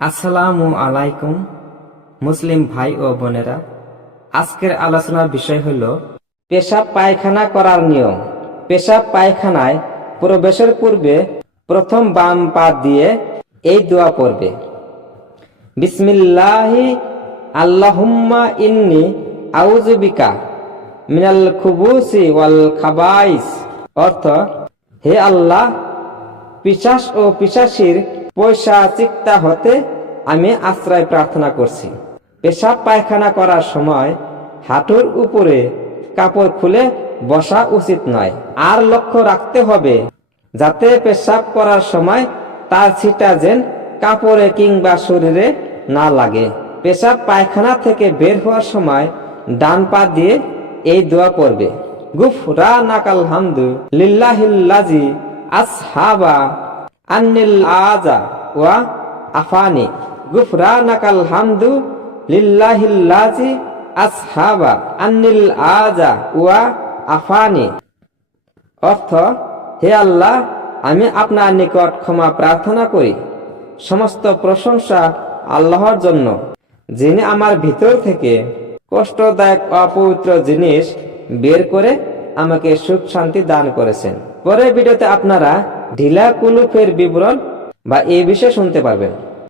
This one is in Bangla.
আসসালামু আলাইকুম, মুসলিম ভাই ও বোনেরা। আজকের আলোচনার বিষয় হল পেশাব পায়খানা করার নিয়ম। পেশাব পায়খানায় প্রবেশের পূর্বে প্রথম বাম পা দিয়ে এই দোয়া পড়বে। বিসমিল্লাহি, আল্লাহুম্মা ইন্নি আউজুবিকা মিনাল খুবুসি ওয়াল খাবাইস। অর্থ, হে আল্লাহ পিশাস ও পিশাসির পয়সা চিক্তা হতে আমি আশ্রয় প্রার্থনা করছি। পেশাব পায়খানা করার সময় হাঁটুর উপরে কাপড় খুলে বসা উচিত নয়। আর লক্ষ্য রাখতে হবে, যাতে পেশাব করার সময় তার ছিটা যেন কাপড়ে কিংবা শরীরে না লাগে। পেশাব পায়খানা থেকে বের হওয়ার সময় ডান পা দিয়ে এই দোয়া করবে গুফরা নাকাল হামদু লিল্লাহিল্লাজি আসহাবা আন্নিল আজা ওয়া আফানি। গুফরা নাকাল হামদু লিল্লাহিল্লাজি আসহাবা। আন্নিল আজা ওয়া আফানি। অর্থ, হে আল্লাহ, আমি আপনার নিকট ক্ষমা প্রার্থনা করি। সমস্ত প্রশংসা আল্লাহর জন্য, যিনি আমার ভিতর থেকে কষ্টদায়ক অপবিত্র জিনিস বের করে আমাকে সুখ শান্তি দান করেছেন। পরের ভিডিওতে আপনারা ঢিলা কুলুফের বিবরণ বা এই বিষয়ে শুনতে পারবেন।